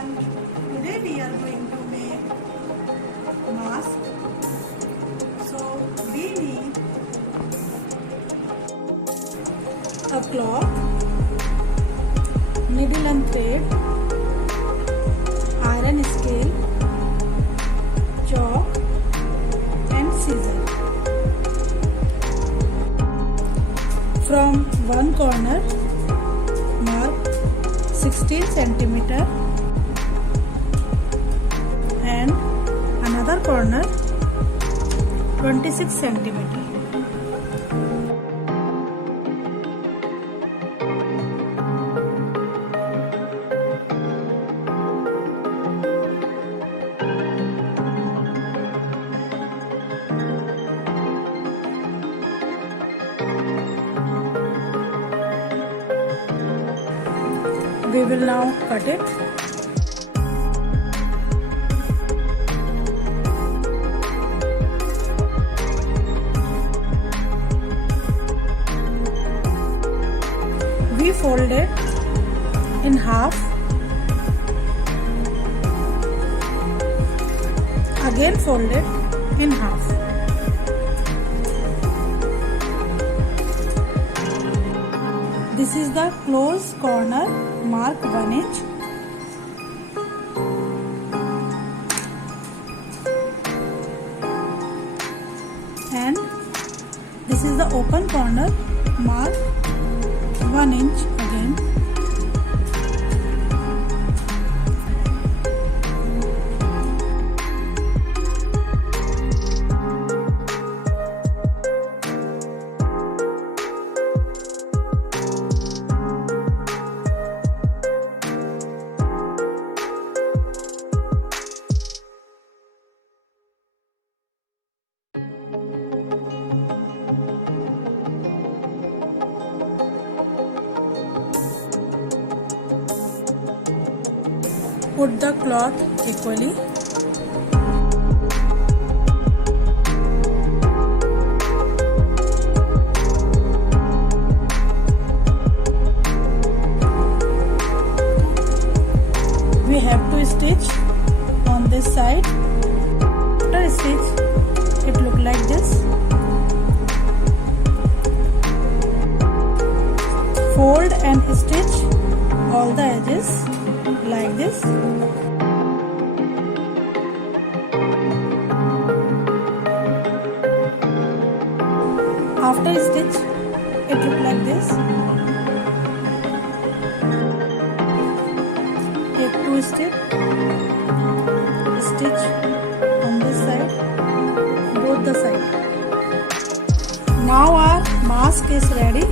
everyone, today we are going to make mask. So we need a cloth, needle and thread, iron scale, chalk and scissor. From one corner mark 16 centimeter and another corner 26 centimeter. We will now cut it. We fold it in half. Again fold it in half. This is the close corner, mark 1 inch. And this is the open corner, mark 1 inch again. Put the cloth equally. We have to stitch on this side. After stitch, it look like this. Fold and stitch all the edges like this. After stitch, it look like this. Take 2 stitch on this side, both the side. Now our mask is ready.